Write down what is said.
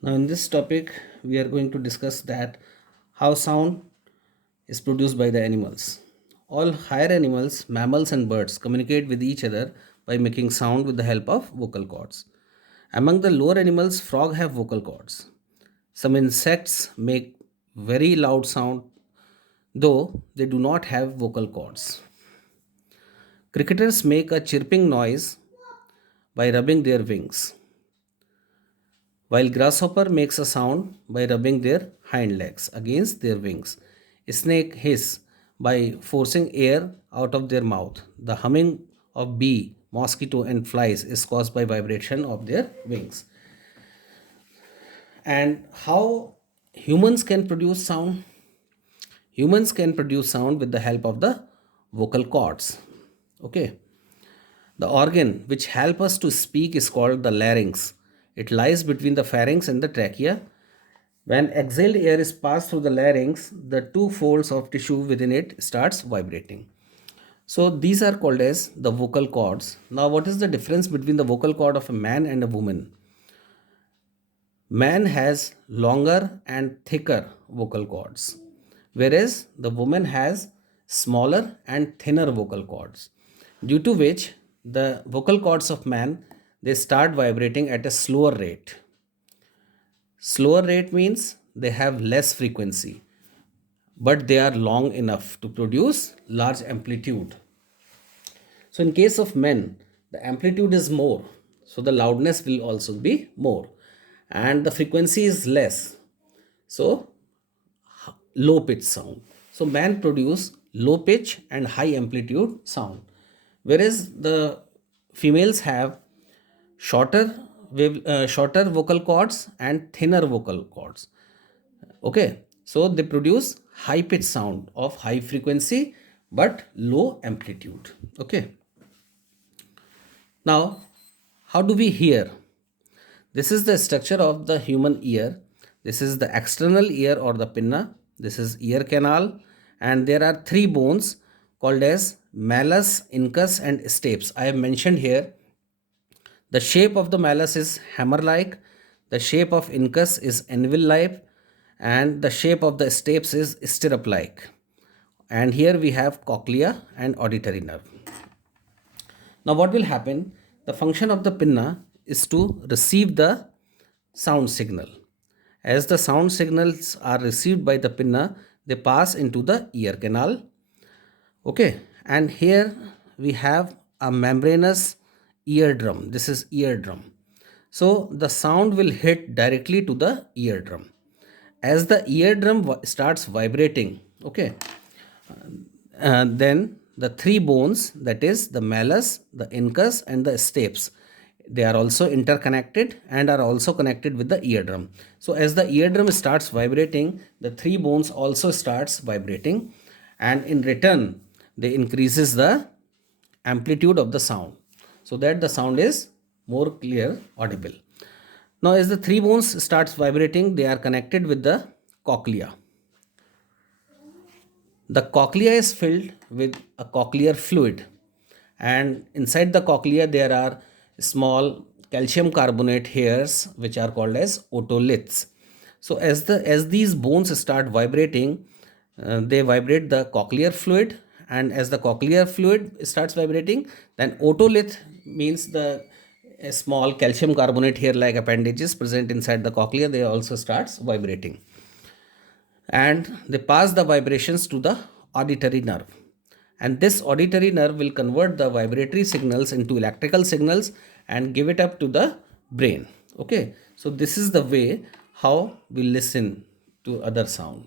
Now, in this topic, we are going to discuss that how sound is produced by the animals. All higher animals, mammals, and birds communicate with each other by making sound with the help of vocal cords. Among the lower animals, frogs have vocal cords. Some insects make very loud sound, though they do not have vocal cords. Cricketers make a chirping noise by rubbing their wings, while grasshopper makes a sound by rubbing their hind legs against their wings. Snake hiss by forcing air out of their mouth. The humming of bee, mosquito, and flies is caused by vibration of their wings. And how humans can produce sound? Humans can produce sound with the help of the vocal cords. Okay. The organ which help us to speak is called the larynx. It lies between the pharynx and the trachea. When exhaled air is passed through the larynx, the two folds of tissue within it starts vibrating. So these are called as the vocal cords. Now what is the difference between the vocal cord of a man and a woman? Man has longer and thicker vocal cords, whereas the woman has smaller and thinner vocal cords, due to which the vocal cords of man they start vibrating at a slower rate. Slower rate means they have less frequency, but they are long enough to produce large amplitude. So in case of men, the amplitude is more, so the loudness will also be more, and the frequency is less, so low pitch sound. So man produce low pitch and high amplitude sound, whereas the females have shorter vocal cords and thinner vocal cords. Okay, so they produce high pitch sound of high frequency but low amplitude. Okay, now how do we hear? This is the structure of the human ear. This is the external ear or the pinna. This is ear canal, and there are three bones called as malleus, incus, and stapes. I have mentioned here. The shape of the malleus is hammer-like. The shape of incus is anvil-like, and the shape of the stapes is stirrup-like. And here we have cochlea and auditory nerve. Now what will happen? The function of the pinna is to receive the sound signal. As the sound signals are received by the pinna, they pass into the ear canal. Okay, and here we have a membranous eardrum. This is eardrum. So the sound will hit directly to the eardrum. As the eardrum starts vibrating, okay, then the three bones, that is the malleus, the incus, and the stapes, they are also interconnected and are also connected with the eardrum. So as the eardrum starts vibrating, the three bones also starts vibrating, and in return they increases the amplitude of the sound so that the sound is more clear, audible. Now as the three bones starts vibrating, they are connected with the cochlea. The cochlea is filled with a cochlear fluid, and inside the cochlea there are small calcium carbonate hairs which are called as otoliths. So as these bones start vibrating, they vibrate the cochlear fluid, and as the cochlear fluid starts vibrating, then otolith means the small calcium carbonate hair like appendages present inside the cochlea, they also starts vibrating, and they pass the vibrations to the auditory nerve, and this auditory nerve will convert the vibratory signals into electrical signals and give it up to the brain. Okay, so this is the way how we listen to other sound.